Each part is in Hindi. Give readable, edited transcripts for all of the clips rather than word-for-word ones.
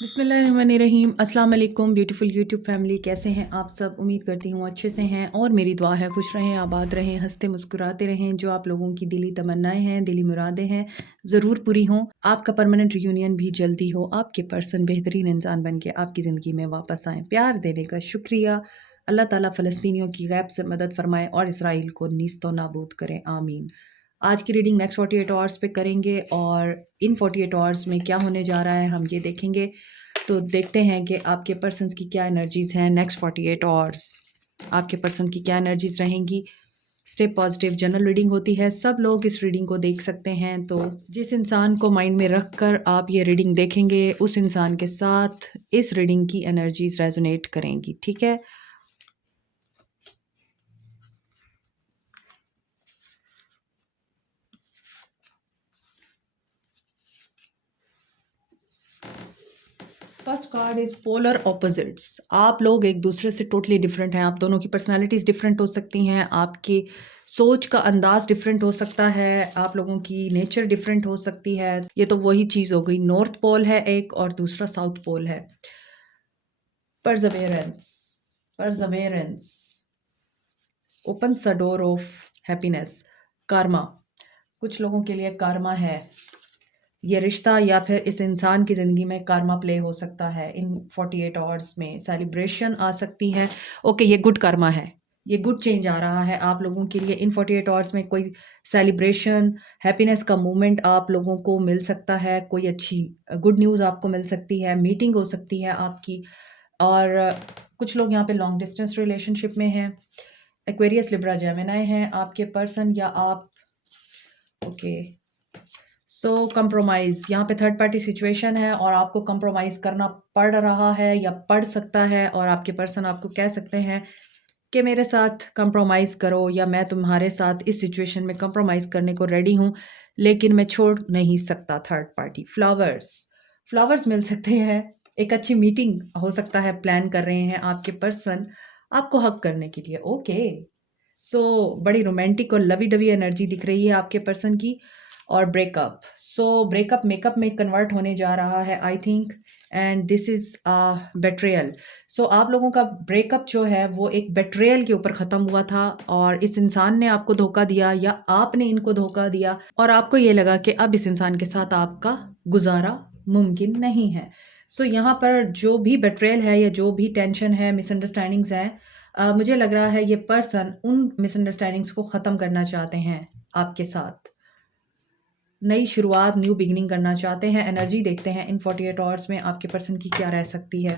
बिस्मिल्लाहिर्रहमानिर्रहीम। अस्सलाम वालेकुम ब्यूटीफुल यूट्यूब फैमिली, कैसे हैं आप सब? उम्मीद करती हूँ अच्छे से हैं और मेरी दुआ है खुश रहें, आबाद रहें, हंसते मुस्कुराते रहें। जो आप लोगों की दिली तमन्नाएं हैं, दिली मुरादें हैं, ज़रूर पूरी हों। आपका परमानेंट रियूनियन भी जल्दी हो, आपके पर्सन बेहतरीन इंसान बन के आपकी ज़िंदगी में वापस आएँ। प्यार देने का शुक्रिया। अल्लाह ताला फ़लस्तीनियों की गैब से मदद फ़रमाए और इसराइल को नीस्तो नाबूद करें, आमीन। आज की रीडिंग नेक्स्ट 48 आवर्स पे करेंगे और इन 48 आवर्स में क्या होने जा रहा है हम ये देखेंगे। तो देखते हैं कि आपके पर्सन्स की क्या एनर्जीज़ हैं नेक्स्ट 48 आवर्स। आपके पर्सन की क्या एनर्जीज़ रहेंगी। स्टेप पॉजिटिव जनरल रीडिंग होती है, सब लोग इस रीडिंग को देख सकते हैं। तो जिस इंसान को माइंड में रख कर आप ये रीडिंग देखेंगे, उस इंसान के साथ इस रीडिंग की एनर्जीज़ रेजोनेट करेंगी, ठीक है। First card is polar opposites. आप लोग एक दूसरे से टोटली डिफरेंट हैं। आप दोनों की पर्सनालिटीज़ डिफरेंट हो सकती हैं, आपकी सोच का अंदाज डिफरेंट हो सकता है, आप लोगों की नेचर डिफरेंट हो सकती है। ये तो वही चीज़ हो गई, नॉर्थ पोल है एक और दूसरा साउथ पोल है। Perseverance, perseverance opens the door of happiness. Karma, कुछ लोगों के लिए कार्मा है ये रिश्ता, या फिर इस इंसान की ज़िंदगी में कार्मा प्ले हो सकता है। इन 48 आवर्स में सेलिब्रेशन आ सकती है। ओके, ये गुड कार्मा है, ये गुड चेंज आ रहा है आप लोगों के लिए। इन 48 आवर्स में कोई सेलिब्रेशन, हैप्पीनेस का मोमेंट आप लोगों को मिल सकता है। कोई अच्छी गुड न्यूज़ आपको मिल सकती है, मीटिंग हो सकती है आपकी। और कुछ लोग यहाँ पे लॉन्ग डिस्टेंस रिलेशनशिप में हैं। एक्वेरियस, लिब्रा, जेमिनी हैं आपके पर्सन या आप। ओके, सो कंप्रोमाइज़, यहाँ पे थर्ड पार्टी सिचुएशन है और आपको कंप्रोमाइज़ करना पड़ रहा है या पड़ सकता है। और आपके पर्सन आपको कह सकते हैं कि मेरे साथ कंप्रोमाइज़ करो, या मैं तुम्हारे साथ इस सिचुएशन में कंप्रोमाइज़ करने को रेडी हूँ, लेकिन मैं छोड़ नहीं सकता थर्ड पार्टी। फ्लावर्स, फ्लावर्स मिल सकते हैं। एक अच्छी मीटिंग हो सकता है, प्लान कर रहे हैं आपके पर्सन आपको हक करने के लिए। ओके, सो बड़ी रोमांटिक और लवी डवी एनर्जी दिख रही है आपके पर्सन की। और ब्रेकअप, सो ब्रेकअप मेकअप में कन्वर्ट होने जा रहा है I think, and this is betrayal. So आप लोगों का ब्रेकअप जो है वो एक बेट्रेयल के ऊपर ख़त्म हुआ था, और इस इंसान ने आपको धोखा दिया या आपने इनको धोखा दिया, और आपको ये लगा कि अब इस इंसान के साथ आपका गुजारा मुमकिन नहीं है। सो यहाँ पर जो भी बेट्रेयल है या जो भी टेंशन है, मिसअंडरस्टैंडिंग्स हैं, मुझे लग रहा है ये पर्सन उन मिसअंडरस्टैंडिंग्स को ख़त्म करना चाहते हैं आपके साथ। नई शुरुआत, न्यू बिगिनिंग करना चाहते हैं। एनर्जी देखते हैं इन 48 आवर्स में आपके पर्सन की क्या रह सकती है।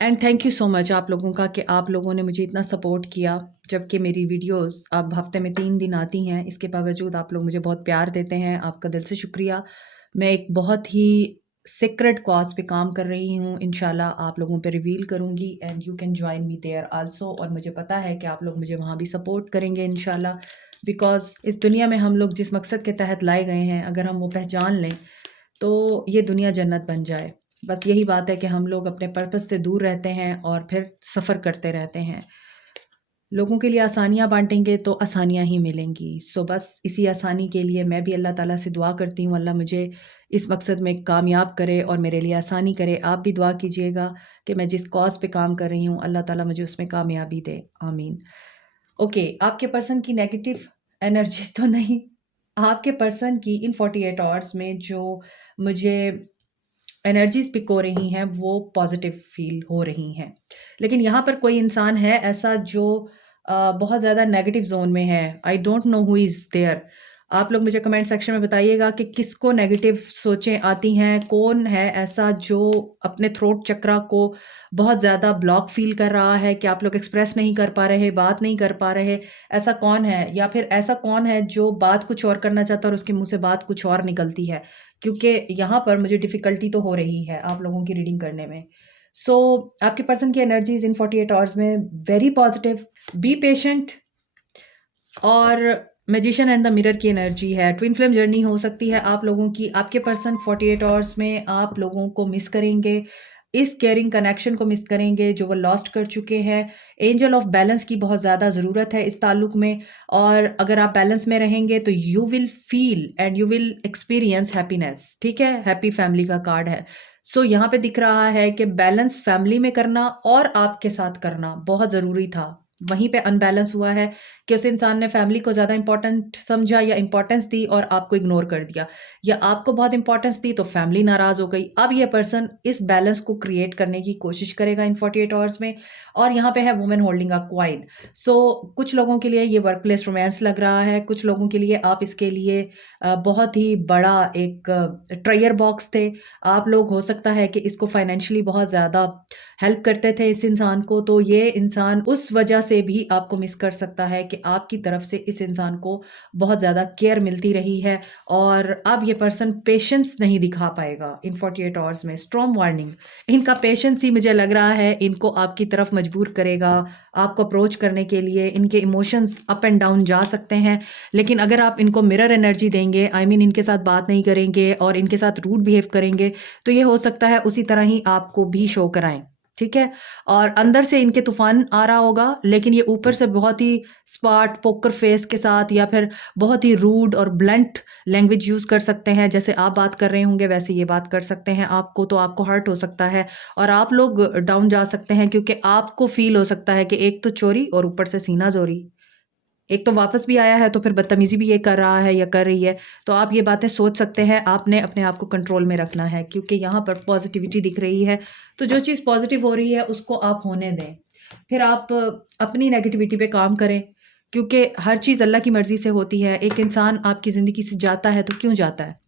And thank you so much आप लोगों का कि आप लोगों ने मुझे इतना सपोर्ट किया, जबकि मेरी वीडियोस अब हफ्ते में 3 दिन आती हैं। इसके बावजूद आप लोग मुझे बहुत प्यार देते हैं, आपका दिल से शुक्रिया। मैं एक बहुत ही सीक्रेट कॉज पे काम कर रही हूँ, इंशाल्लाह आप लोगों पे रिवील करूँगी and you can join me there also. और मुझे पता है कि आप लोग मुझे वहाँ भी सपोर्ट करेंगे इंशाल्लाह, बिकॉज़ इस दुनिया में हम लोग जिस मकसद के तहत लाए गए हैं, अगर हम वो पहचान लें तो ये दुनिया जन्नत बन जाए। बस यही बात है कि हम लोग अपने पर्पस से दूर रहते हैं और फिर सफ़र करते रहते हैं। लोगों के लिए आसानियाँ बाँटेंगे तो आसानियाँ ही मिलेंगी। सो बस इसी आसानी के लिए मैं भी अल्लाह ताला से दुआ करती हूँ, अल्लाह मुझे इस मकसद में कामयाब करे और मेरे लिए आसानी करे। आप भी दुआ कीजिएगा कि मैं जिस कॉज़ पे काम कर रही हूँ, अल्लाह ताला मुझे उसमें कामयाबी दे। आमीन। ओके, आपके पर्सन की नेगेटिव एनर्जीज़ तो नहीं, आपके पर्सन की इन 48 आवर्स में जो मुझे एनर्जीज़ पिक हो रही हैं, वो पॉज़िटिव फ़ील हो रही हैं। लेकिन यहाँ पर कोई इंसान है ऐसा जो बहुत ज़्यादा नेगेटिव ज़ोन में है। I don't know who is there. आप लोग मुझे कमेंट सेक्शन में बताइएगा कि किसको नेगेटिव सोचें आती हैं, कौन है ऐसा जो अपने थ्रोट चक्रा को बहुत ज़्यादा ब्लॉक फ़ील कर रहा है कि आप लोग एक्सप्रेस नहीं कर पा रहे, बात नहीं कर पा रहे। ऐसा कौन है, या फिर ऐसा कौन है जो बात कुछ और करना चाहता है और उसके मुँह से बात कुछ और निकलती है? क्योंकि यहाँ पर मुझे डिफ़िकल्टी तो हो रही है आप लोगों की रीडिंग करने में। सो आपके पर्सन की एनर्जीज़ इन 48 आवर्स में वेरी पॉज़िटिव, बी पेशेंट। और मैजिशियन एंड द मिरर की एनर्जी है। ट्विन फ्लेम जर्नी हो सकती है आप लोगों की। आपके पर्सन 48 आवर्स में आप लोगों को मिस करेंगे, इस केयरिंग कनेक्शन को मिस करेंगे जो वो लॉस्ट कर चुके हैं। एंजल ऑफ बैलेंस की बहुत ज़्यादा ज़रूरत है इस ताल्लुक में, और अगर आप बैलेंस में रहेंगे तो you will feel and you will experience happiness. ठीक है, हैप्पी फैमिली का कार्ड है। सो यहाँ पे दिख रहा है कि बैलेंस फैमिली में करना और आपके साथ करना बहुत ज़रूरी था। वहीं पे अनबैलेंस हुआ है कि उस इंसान ने फैमिली को ज़्यादा इंपॉर्टेंट समझा या इंपॉर्टेंस दी और आपको इग्नोर कर दिया, या आपको बहुत इंपॉर्टेंस दी तो फैमिली नाराज़ हो गई। अब ये पर्सन इस बैलेंस को क्रिएट करने की कोशिश करेगा इन 48 आवर्स में। और यहाँ पे है वुमेन होल्डिंग अ क्वाइन। सो कुछ लोगों के लिए ये वर्क प्लेस रोमांस लग रहा है, कुछ लोगों के लिए आप इसके लिए बहुत ही बड़ा एक ट्रेयर बॉक्स थे। आप लोग हो सकता है कि इसको फाइनेंशियली बहुत ज़्यादा हेल्प करते थे इस इंसान को, तो ये इंसान उस वजह से भी आपको मिस कर सकता है कि आपकी तरफ से इस इंसान को बहुत ज़्यादा केयर मिलती रही है, और अब ये पर्सन पेशेंस नहीं दिखा पाएगा इन 48 आवर्स में। स्ट्रॉन्ग वार्निंग, इनका पेशेंस ही मुझे लग रहा है इनको आपकी तरफ मजबूर करेगा आपको अप्रोच करने के लिए। इनके इमोशंस अप एंड डाउन जा सकते हैं, लेकिन अगर आप इनको मिरर एनर्जी देंगे, आई मीन इनके साथ बात नहीं करेंगे और इनके साथ रूड बिहेव करेंगे, तो ये हो सकता है उसी तरह ही आपको भी शो कराएं। ठीक है, और अंदर से इनके तूफान आ रहा होगा, लेकिन ये ऊपर से बहुत ही स्मार्ट पोकर फेस के साथ या फिर बहुत ही रूड और ब्लंट लैंग्वेज यूज़ कर सकते हैं। जैसे आप बात कर रहे होंगे वैसे ये बात कर सकते हैं आपको, तो आपको हर्ट हो सकता है और आप लोग डाउन जा सकते हैं, क्योंकि आपको फील हो सकता है कि एक तो चोरी और ऊपर से सीना जोरी। एक तो वापस भी आया है तो फिर बदतमीज़ी भी ये कर रहा है या कर रही है। तो आप ये बातें सोच सकते हैं, आपने अपने आप को कंट्रोल में रखना है, क्योंकि यहाँ पर पॉजिटिविटी दिख रही है। तो जो चीज़ पॉजिटिव हो रही है उसको आप होने दें, फिर आप अपनी नेगेटिविटी पे काम करें, क्योंकि हर चीज़ अल्लाह की मर्ज़ी से होती है। एक इंसान आपकी ज़िंदगी से जाता है तो क्यों जाता है,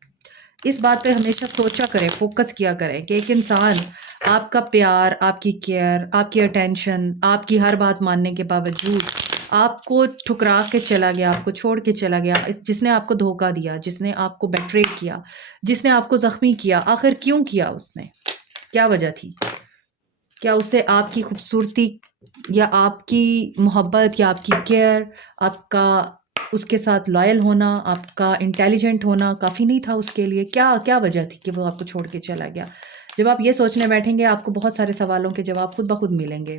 इस बात पे हमेशा सोचा करें, फ़ोकस किया करें कि एक इंसान आपका प्यार, आपकी केयर, आपकी अटेंशन, आपकी हर बात मानने के बावजूद आपको ठुकरा के चला गया, आपको छोड़ के चला गया। इस जिसने आपको धोखा दिया, जिसने आपको बेट्रे किया, जिसने आपको ज़ख्मी किया, आखिर क्यों किया उसने? क्या वजह थी? क्या उससे आपकी खूबसूरती या आपकी मोहब्बत या आपकी केयर, आपका उसके साथ लॉयल होना, आपका इंटेलिजेंट होना काफ़ी नहीं था उसके लिए? क्या क्या वजह थी कि वो आपको छोड़ के चला गया? जब आप ये सोचने बैठेंगे, आपको बहुत सारे सवालों के जवाब खुद ब खुद मिलेंगे।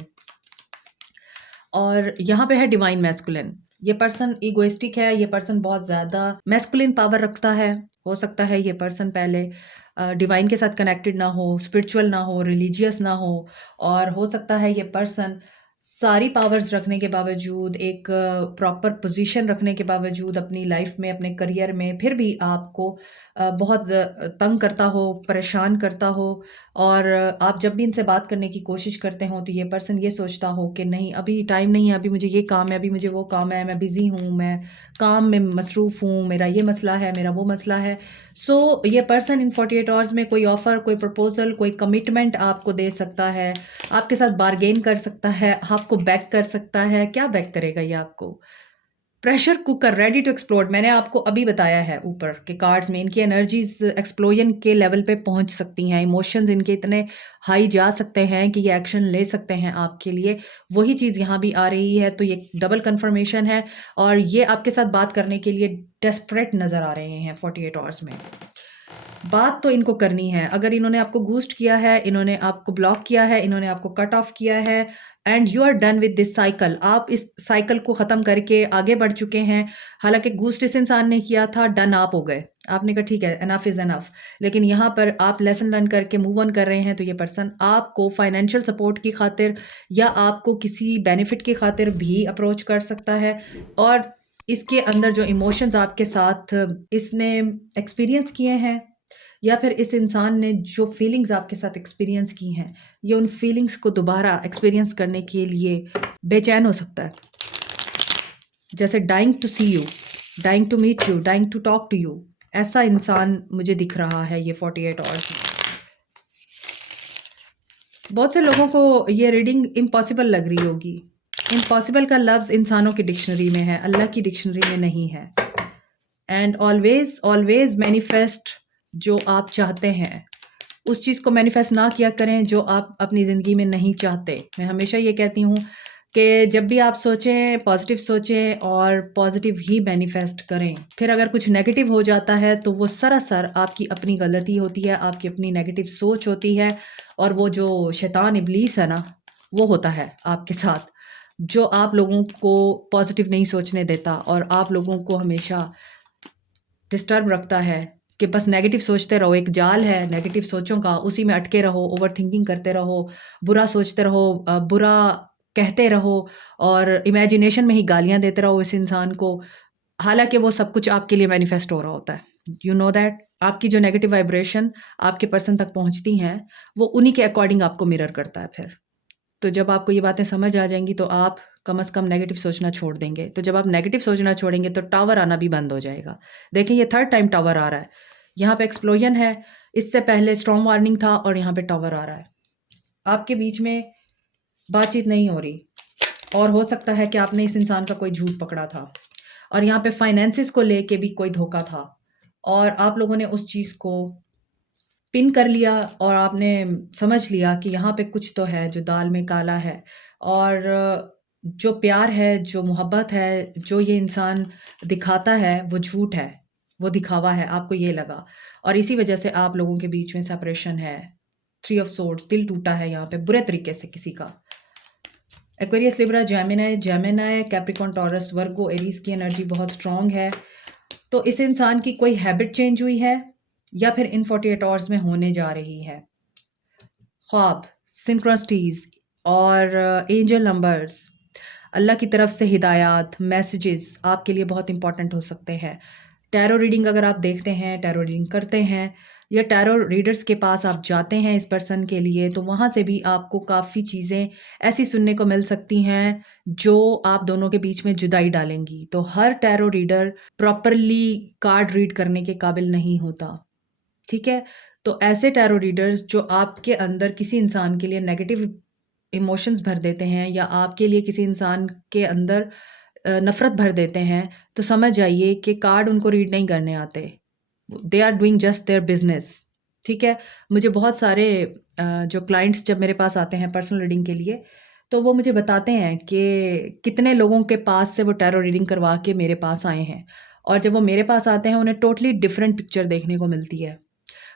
और यहाँ पे है डिवाइन मैस्कुलिन। ये पर्सन इगोइस्टिक है, ये पर्सन बहुत ज़्यादा मैस्कुलिन पावर रखता है। हो सकता है ये पर्सन पहले डिवाइन के साथ कनेक्टेड ना हो, स्पिरिचुअल ना हो, रिलीजियस ना हो, और हो सकता है ये पर्सन सारी पावर्स रखने के बावजूद, एक प्रॉपर पोजीशन रखने के बावजूद अपनी लाइफ में, अपने करियर में, फिर भी आपको बहुत तंग करता हो, परेशान करता हो। और आप जब भी इनसे बात करने की कोशिश करते हो तो ये पर्सन ये सोचता हो कि नहीं, अभी टाइम नहीं है, अभी मुझे ये काम है, अभी मुझे वो काम है, मैं बिज़ी हूँ, मैं काम में मसरूफ़ हूँ, मेरा ये मसला है, मेरा वो मसला है। सो ये पर्सन इन 48 आवर्स में कोई ऑफ़र, कोई प्रपोज़ल, कोई कमिटमेंट आपको दे सकता है, आपके साथ बार्गेन कर सकता है, आपको बेग कर सकता है। क्या बेग करेगा ये आपको? Pressure cooker ready to explode. मैंने आपको अभी बताया है ऊपर के कार्ड्स में, इनकी एनर्जीज एक्सप्लोजन के लेवल पे पहुंच सकती हैं, इमोशंस इनके इतने हाई जा सकते हैं कि ये एक्शन ले सकते हैं आपके लिए। वही चीज़ यहाँ भी आ रही है, तो ये डबल कंफर्मेशन है, और ये आपके साथ बात करने के लिए डेस्परेट नज़र आ रहे हैं 48 आवर्स में। बात तो इनको करनी है। अगर इन्होंने आपको घूस्ट किया है, इन्होंने आपको ब्लॉक किया है, इन्होंने आपको कट ऑफ किया है, and you are done with this cycle. आप इस साइकिल को ख़त्म करके आगे बढ़ चुके हैं। हालाँकि घूस्ट इस इंसान ने किया था, डन आप हो गए। आपने कहा ठीक है, एनफ इज़ एनफ। लेकिन यहाँ पर आप लेसन लर्न करके मूव ऑन कर रहे हैं, तो ये पर्सन आपको फाइनेंशियल सपोर्ट की खातिर या आपको किसी बेनिफिट की खातिर भी अप्रोच कर सकता है। और इसके अंदर जो इमोशंस आपके साथ इसने एक्सपीरियंस किए हैं, या फिर इस इंसान ने जो फीलिंग्स आपके साथ एक्सपीरियंस की हैं, ये उन फीलिंग्स को दोबारा एक्सपीरियंस करने के लिए बेचैन हो सकता है। जैसे dying to see you, dying to meet you, dying to talk to you, ऐसा इंसान मुझे दिख रहा है ये 48 आवर्स में। बहुत से लोगों को ये रीडिंग इम्पॉसिबल लग रही होगी। इम्पॉसिबल का लफ्ज़ इंसानों की डिक्शनरी में है, अल्लाह की डिक्शनरी में नहीं है। एंड ऑलवेज ऑलवेज मैनिफेस्ट जो आप चाहते हैं, उस चीज़ को मैनिफेस्ट ना किया करें जो आप अपनी ज़िंदगी में नहीं चाहते। मैं हमेशा ये कहती हूँ कि जब भी आप सोचें, पॉज़िटिव सोचें और पॉज़िटिव ही मैनिफेस्ट करें। फिर अगर कुछ नेगेटिव हो जाता है तो वो सरासर आपकी अपनी गलती होती है, आपकी अपनी नेगेटिव सोच होती है और वो जो शैतान इब्लीस है ना, वो होता है आपके साथ, जो आप लोगों को पॉज़िटिव नहीं सोचने देता और आप लोगों को हमेशा डिस्टर्ब रखता है कि बस नेगेटिव सोचते रहो। एक जाल है नेगेटिव सोचों का, उसी में अटके रहो, ओवरथिंकिंग करते रहो, बुरा सोचते रहो, बुरा कहते रहो और इमेजिनेशन में ही गालियाँ देते रहो इस इंसान को। हालाँकि वो सब कुछ आपके लिए मैनिफेस्ट हो रहा होता है। You know that? आपकी जो नेगेटिव वाइब्रेशन आपके पर्सन तक पहुँचती हैं, वो उन्हीं के अकॉर्डिंग आपको मिरर करता है फिर। तो जब आपको ये बातें समझ आ जाएँगी तो आप कम से कम नेगेटिव सोचना छोड़ देंगे। तो जब आप नेगेटिव सोचना छोड़ेंगे तो टावर आना भी बंद हो जाएगा। देखिए ये 3rd टाइम टावर आ रहा है। यहाँ पे एक्सप्लोजन है, इससे पहले स्टॉर्म वार्निंग था और यहाँ पे टावर आ रहा है। आपके बीच में बातचीत नहीं हो रही और हो सकता है कि आपने इस इंसान का कोई झूठ पकड़ा था और यहाँ पे फाइनेंसेस को लेके भी कोई धोखा था और आप लोगों ने उस चीज़ को पिन कर लिया और आपने समझ लिया कि यहाँ पे कुछ तो है जो दाल में काला है और जो प्यार है, जो मोहब्बत है, जो ये इंसान दिखाता है, वो झूठ है, वो दिखावा है, आपको ये लगा और इसी वजह से आप लोगों के बीच में सेपरेशन है। 3 ऑफ सोर्ड्स, दिल टूटा है यहाँ पे बुरे तरीके से किसी का। Aquarius, Libra, Gemini, Capricorn, Taurus, Virgo, Aries की एनर्जी बहुत स्ट्रॉन्ग है। तो इस इंसान की कोई हैबिट चेंज हुई है या फिर इन 48 आवर्स में होने जा रही है। ख्वाब, सिंक्रोनिसिटीज और एंजल नंबर्स, अल्लाह की तरफ से हिदायत, मैसेजेस आपके लिए बहुत इंपॉर्टेंट हो सकते हैं। टैरो रीडिंग अगर आप देखते हैं, टैरो रीडिंग करते हैं या टैरो रीडर्स के पास आप जाते हैं इस पर्सन के लिए, तो वहाँ से भी आपको काफ़ी चीज़ें ऐसी सुनने को मिल सकती हैं जो आप दोनों के बीच में जुदाई डालेंगी। तो हर tarot reader properly card read करने के काबिल नहीं होता, ठीक है? तो ऐसे टैरो रीडर्स जो आपके अंदर किसी इंसान के लिए नेगेटिव इमोशंस भर देते हैं या आपके लिए किसी इंसान के अंदर नफ़रत भर देते हैं, तो समझ जाइए कि कार्ड उनको रीड नहीं करने आते। They are doing just their business, ठीक है? मुझे बहुत सारे जो क्लाइंट्स जब मेरे पास आते हैं पर्सनल रीडिंग के लिए, तो वो मुझे बताते हैं कि कितने लोगों के पास से वो टैरो रीडिंग करवा के मेरे पास आए हैं और जब वो मेरे पास आते हैं, उन्हें टोटली डिफरेंट पिक्चर देखने को मिलती है।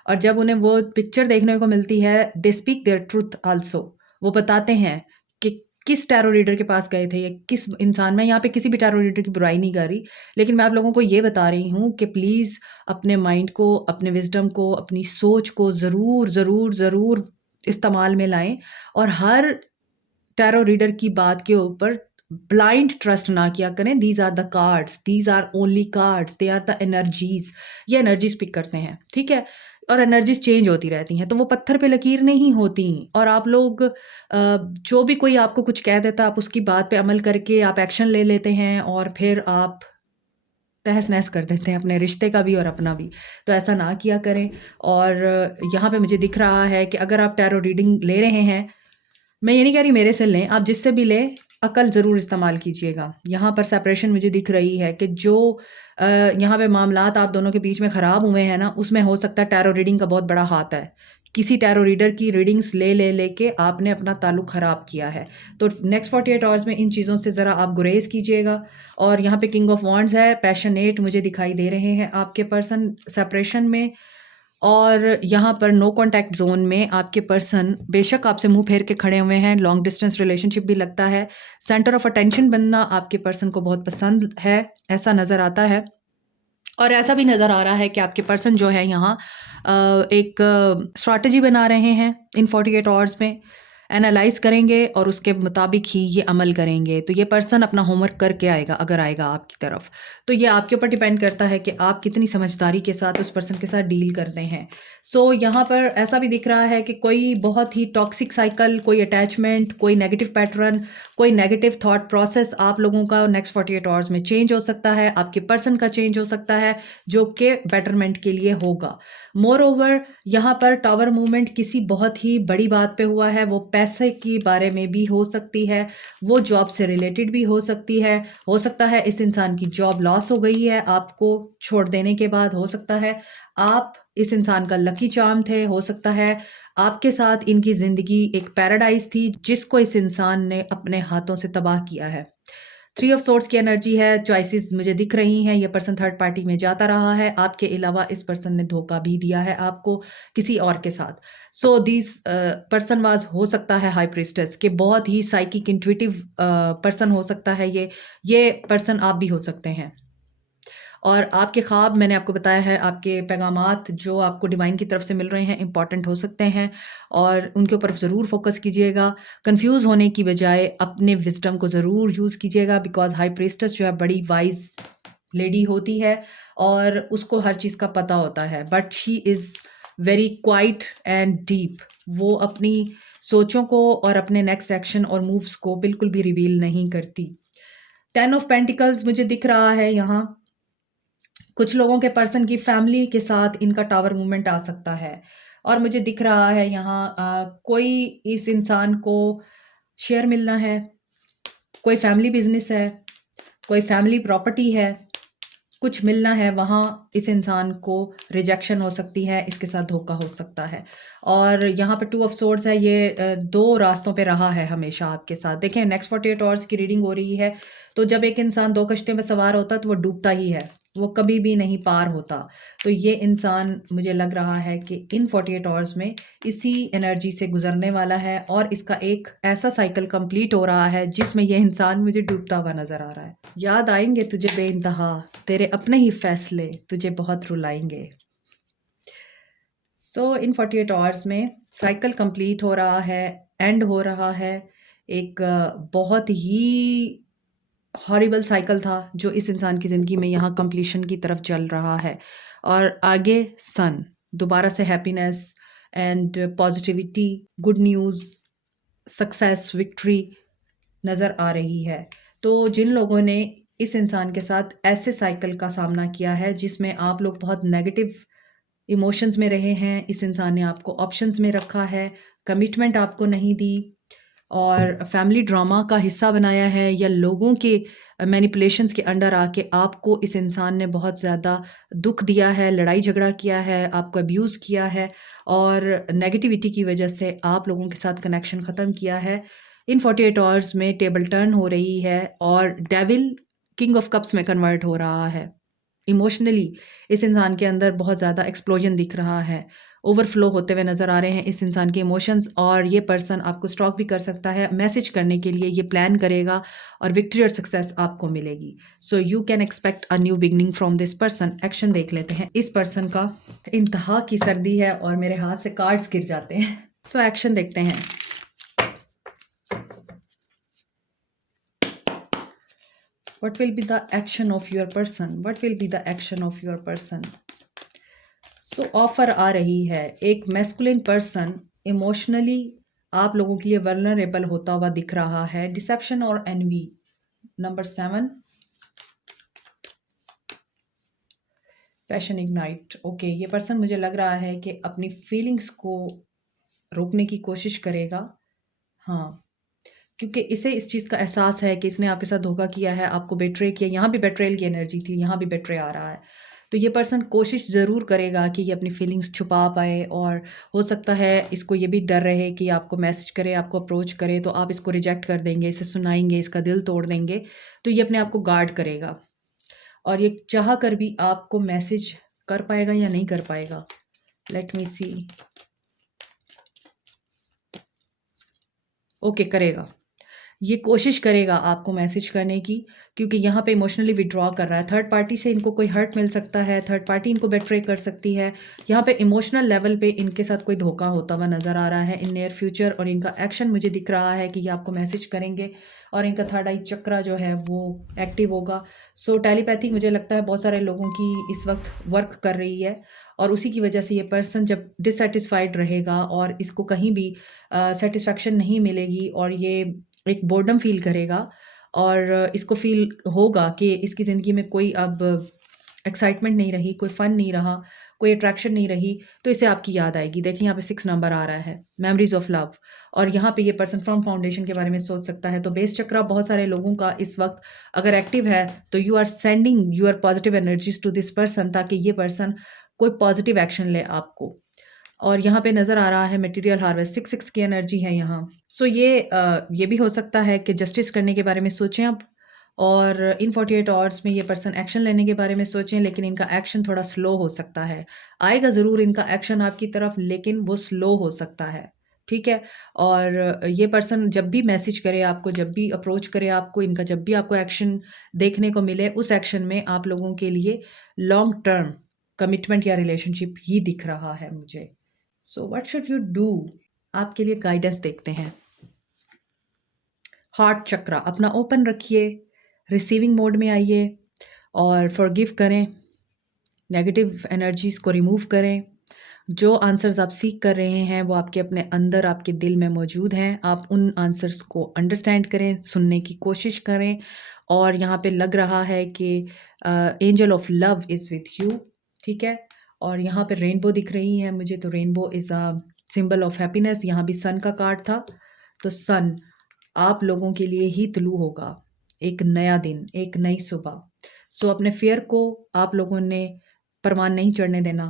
और जब उन्हें वो पिक्चर देखने को मिलती है, they speak their truth also. वो बताते हैं कि किस टैरो रीडर के पास गए थे या किस इंसान, मैं यहाँ पे किसी भी टैरो रीडर की बुराई नहीं कर रही, लेकिन मैं आप लोगों को ये बता रही हूँ कि प्लीज़ अपने माइंड को, अपने विज़डम को, अपनी सोच को ज़रूर, ज़रूर, ज़रूर इस्तेमाल में लाएँ और हर टैरो रीडर की बात के ऊपर ब्लाइंड ट्रस्ट ना किया करें। These are the cards, these are only cards, they are the energies. ये एनर्जीज़ पिक करते हैं, ठीक है? और एनर्जीज़ चेंज होती रहती हैं, तो वो पत्थर पे लकीर नहीं होती और आप लोग जो भी कोई आपको कुछ कह देता है, आप उसकी बात पे अमल करके आप एक्शन ले लेते हैं और फिर आप तहस-नहस कर देते हैं अपने रिश्ते का भी और अपना भी। तो ऐसा ना किया करें और यहाँ पे मुझे दिख रहा है कि अगर आप टैरो रीडिंग ले रहे हैं, मैं ये नहीं कह रही मेरे से लें, आप जिससे भी लें, अकल ज़रूर इस्तेमाल कीजिएगा। यहाँ पर सेपरेशन मुझे दिख रही है कि जो यहाँ पे मामलात आप दोनों के बीच में ख़राब हुए हैं ना, उसमें हो सकता है टैरो रीडिंग का बहुत बड़ा हाथ है। किसी टैरो रीडर की रीडिंग्स ले के आपने अपना ताल्लुक ख़राब किया है। तो नेक्स्ट 48 आवर्स में इन चीज़ों से ज़रा आप गुरेज़ कीजिएगा और यहाँ पे किंग ऑफ वांड्स है, पैशनेट मुझे दिखाई दे रहे हैं आपके पर्सन सेपरेशन में और यहाँ पर नो कॉन्टैक्ट ज़ोन में आपके पर्सन बेशक आपसे मुँह फेर के खड़े हुए हैं, लॉन्ग डिस्टेंस रिलेशनशिप भी लगता है। सेंटर ऑफ अटेंशन बनना आपके पर्सन को बहुत पसंद है, ऐसा नज़र आता है। और ऐसा भी नज़र आ रहा है कि आपके पर्सन जो है यहाँ एक स्ट्रैटेजी बना रहे हैं इन 48 आवर्स में, एनालाइज़ करेंगे और उसके मुताबिक ही ये अमल करेंगे। तो ये पर्सन अपना होमवर्क करके आएगा अगर आएगा आपकी तरफ। तो ये आपके ऊपर डिपेंड करता है कि आप कितनी समझदारी के साथ उस पर्सन के साथ डील करते हैं। सो यहाँ पर ऐसा भी दिख रहा है कि कोई बहुत ही टॉक्सिक साइकिल, कोई अटैचमेंट, कोई नेगेटिव पैटर्न, कोई नेगेटिव थॉट प्रोसेस आप लोगों का नेक्स्ट 48 आवर्स में चेंज हो सकता है, आपके पर्सन का चेंज हो सकता है, जो कि बेटरमेंट के लिए होगा। मोर ओवर यहाँ पर टावर मूवमेंट किसी बहुत ही बड़ी बात पे हुआ है, वो पैसे के बारे में भी हो सकती है, वो जॉब से रिलेटेड भी हो सकती है। हो सकता है इस इंसान की जॉब लॉस हो गई है आपको छोड़ देने के बाद। हो सकता है आप इस इंसान का लकी चार्म थे। हो सकता है आपके साथ इनकी ज़िंदगी एक पैराडाइज़ थी, जिसको इस इंसान ने अपने हाथों से तबाह किया है। 3 ऑफ सोर्ड्स की एनर्जी है, चॉइसेस मुझे दिख रही हैं। ये पर्सन थर्ड पार्टी में जाता रहा है, आपके अलावा इस पर्सन ने धोखा भी दिया है आपको किसी और के साथ। सो दिस पर्सन वाज़ हो सकता है हाई प्रीस्टेस के बहुत ही साइकिक इंट्यूटिव पर्सन हो सकता है ये पर्सन आप भी हो सकते हैं। और आपके ख्वाब मैंने आपको बताया है, आपके पैगामात जो आपको डिवाइन की तरफ से मिल रहे हैं इम्पॉर्टेंट हो सकते हैं और उनके ऊपर ज़रूर फोकस कीजिएगा। कंफ्यूज होने की बजाय अपने विजडम को ज़रूर यूज़ कीजिएगा, बिकॉज हाई प्रीस्टेस जो है बड़ी वाइज लेडी होती है और उसको हर चीज़ का पता होता है, but she is very quiet and deep. वो अपनी सोचों को और अपने नेक्स्ट एक्शन और मूव्स को बिल्कुल भी रिवील नहीं करती। 10 ऑफ पेंटिकल्स मुझे दिख रहा है यहाँ। कुछ लोगों के पर्सन की फैमिली के साथ इनका टावर मूवमेंट आ सकता है और मुझे दिख रहा है यहाँ कोई इस इंसान को शेयर मिलना है, कोई फैमिली बिजनेस है, कोई फैमिली प्रॉपर्टी है, कुछ मिलना है, वहाँ इस इंसान को रिजेक्शन हो सकती है, इसके साथ धोखा हो सकता है। और यहाँ पे 2 ऑफ सोर्ड्स है, ये 2 रास्तों पे रहा है हमेशा आपके साथ। देखें नेक्स्ट 48 आवर्स की रीडिंग हो रही है, तो जब एक इंसान 2 कश्तियों में सवार होता है तो वो डूबता ही है, वो कभी भी नहीं पार होता। तो ये इंसान मुझे लग रहा है कि इन 48 आवर्स में इसी एनर्जी से गुजरने वाला है और इसका एक ऐसा साइकिल कंप्लीट हो रहा है जिसमें ये इंसान मुझे डूबता हुआ नजर आ रहा है। याद आएंगे तुझे बेइंतहा, तेरे अपने ही फैसले तुझे बहुत रुलाएंगे। सो इन 48 आवर्स में साइकिल कंप्लीट हो रहा है, एंड हो रहा है। एक बहुत ही हॉरिबल साइकिल था जो इस इंसान की ज़िंदगी में यहाँ कंप्लीशन की तरफ चल रहा है और आगे सन, दोबारा से happiness and positivity, good news, success, victory नज़र आ रही है। तो जिन लोगों ने इस इंसान के साथ ऐसे साइकिल का सामना किया है जिसमें आप लोग बहुत नेगेटिव इमोशंस में रहे हैं, इस इंसान ने आपको ऑप्शंस में रखा है, कमिटमेंट आपको नहीं दी और फैमिली ड्रामा का हिस्सा बनाया है, या लोगों के मैनिपुलेशंस के अंडर आके आपको इस इंसान ने बहुत ज़्यादा दुख दिया है, लड़ाई झगड़ा किया है, आपको अब्यूज़ किया है और नेगेटिविटी की वजह से आप लोगों के साथ कनेक्शन ख़त्म किया है। इन 48 आवर्स में टेबल टर्न हो रही है और डेविल किंग ऑफ कप्स में कन्वर्ट हो रहा है। इमोशनली इस इंसान के अंदर बहुत ज़्यादा एक्सप्लोजन दिख रहा है, ओवरफ्लो होते हुए नज़र आ रहे हैं इस इंसान के इमोशंस और ये पर्सन आपको स्टॉक भी कर सकता है, मैसेज करने के लिए ये प्लान करेगा और विक्ट्री और सक्सेस आपको मिलेगी। So you can expect a new beginning from this person. Action देख लेते हैं। इस पर्सन का इंतहा की सर्दी है और मेरे हाथ से कार्ड्स गिर जाते हैं। सो एक्शन देखते हैं। What will be the action of your person? What will be the action of your person? So offer आ रही है। एक मैस्कुलिन पर्सन इमोशनली आप लोगों के लिए वल्नरेबल होता हुआ दिख रहा है। डिसेप्शन और envy. Number 7 passion ignite. Okay, ये पर्सन मुझे लग रहा है कि अपनी फीलिंग्स को रोकने की कोशिश करेगा। हाँ, क्योंकि इसे इस चीज़ का एहसास है कि इसने आपके साथ धोखा किया है, आपको बेट्रे किया। यहाँ भी बेट्रेयल की एनर्जी थी, यहाँ भी बेट्रे आ रहा है। तो ये पर्सन कोशिश ज़रूर करेगा कि ये अपनी फीलिंग्स छुपा पाए और हो सकता है इसको ये भी डर रहे कि आपको मैसेज करे, आपको अप्रोच करे तो आप इसको रिजेक्ट कर देंगे, इसे सुनाएंगे, इसका दिल तोड़ देंगे। तो ये अपने आप को गार्ड करेगा और ये चाह कर भी आपको मैसेज कर पाएगा या नहीं कर पाएगा। लेट मी सी। ओके, करेगा। ये कोशिश करेगा आपको मैसेज करने की, क्योंकि यहाँ पे इमोशनली विड्रॉ कर रहा है। थर्ड पार्टी से इनको कोई हर्ट मिल सकता है, थर्ड पार्टी इनको बेट्रे कर सकती है। यहाँ पे इमोशनल लेवल पे इनके साथ कोई धोखा होता हुआ नज़र आ रहा है इन नियर फ्यूचर और इनका एक्शन मुझे दिख रहा है कि ये आपको मैसेज करेंगे और इनका थर्ड आई चक्रा जो है वो एक्टिव होगा। सो टेलीपैथी मुझे लगता है बहुत सारे लोगों की इस वक्त वर्क कर रही है और उसी की वजह से ये पर्सन जब डिससेटिस्फाइड रहेगा और इसको कहीं भी सेटिस्फैक्शन नहीं मिलेगी और ये एक बोर्डम फ़ील करेगा और इसको फ़ील होगा कि इसकी ज़िंदगी में कोई अब एक्साइटमेंट नहीं रही, कोई फ़न नहीं रहा, कोई अट्रैक्शन नहीं रही, तो इसे आपकी याद आएगी। देखिए यहाँ पे 6 नंबर आ रहा है, मेमोरीज़ ऑफ लव, और यहाँ पे ये पर्सन फर्म फाउंडेशन के बारे में सोच सकता है। तो बेस चक्रा बहुत सारे लोगों का इस वक्त अगर एक्टिव है, तो you are sending your positive energies to this person, ताकि ये पर्सन कोई पॉजिटिव एक्शन ले आपको। और यहाँ पे नज़र आ रहा है मटेरियल हार्वेस्ट, 6 की एनर्जी है यहाँ। सो ये भी हो सकता है कि जस्टिस करने के बारे में सोचें आप, और इन 48 आवर्स में ये पर्सन एक्शन लेने के बारे में सोचें, लेकिन इनका एक्शन थोड़ा स्लो हो सकता है। आएगा ज़रूर इनका एक्शन आपकी तरफ, लेकिन वो स्लो हो सकता है, ठीक है? और ये पर्सन जब भी मैसेज करे आपको, जब भी अप्रोच करे आपको, इनका जब भी आपको एक्शन देखने को मिले, उस एक्शन में आप लोगों के लिए लॉन्ग टर्म कमिटमेंट या रिलेशनशिप ही दिख रहा है मुझे। So what should you do? आपके लिए गाइडेंस देखते हैं। हार्ट चक्रा अपना ओपन रखिए, रिसीविंग मोड में आइए और फॉरगिव करें, नेगेटिव एनर्जीज़ को रिमूव करें। जो आंसर्स आप सीख कर रहे हैं वो आपके अपने अंदर, आपके दिल में मौजूद हैं। आप उन आंसर्स को अंडरस्टैंड करें, सुनने की कोशिश करें। और यहाँ पे लग रहा है कि angel of love is with you, ठीक है? और यहाँ पे रेनबो दिख रही है मुझे, तो rainbow is a symbol of happiness. यहाँ भी सन का कार्ड था, तो सन आप लोगों के लिए ही तुलू होगा, एक नया दिन, एक नई सुबह। सो अपने फेयर को आप लोगों ने परवान नहीं चढ़ने देना।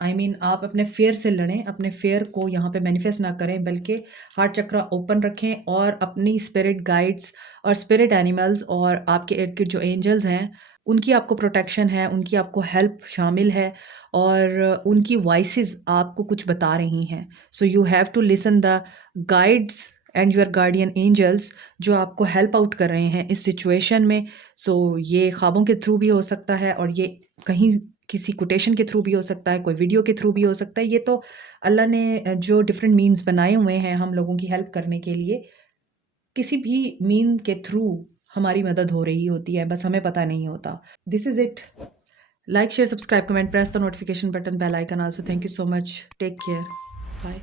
आप अपने फेयर से लड़ें, अपने फेयर को यहाँ पे मैनिफेस्ट ना करें, बल्कि हार्ट चक्रा ओपन रखें और अपनी स्पिरिट गाइड्स और स्पिरिट एनिमल्स और आपके इर्द गिर्द जो एंजल्स हैं, उनकी आपको प्रोटेक्शन है, उनकी आपको हेल्प शामिल है, और उनकी वॉइसेस आपको कुछ बता रही हैं। So you have to listen the guides and your guardian angels, जो आपको हेल्प आउट कर रहे हैं इस सिचुएशन में। सो ये ख्वाबों के थ्रू भी हो सकता है, और ये कहीं किसी कोटेशन के थ्रू भी हो सकता है, कोई वीडियो के थ्रू भी हो सकता है। ये तो अल्लाह ने जो डिफरेंट मीन्स बनाए हुए हैं हम लोगों की हेल्प करने के लिए, किसी भी मीन के थ्रू हमारी मदद हो रही होती है, बस हमें पता नहीं होता। This is it. Like, share, subscribe, comment, press the notification button, bell icon also. Thank you so much. Take care. Bye.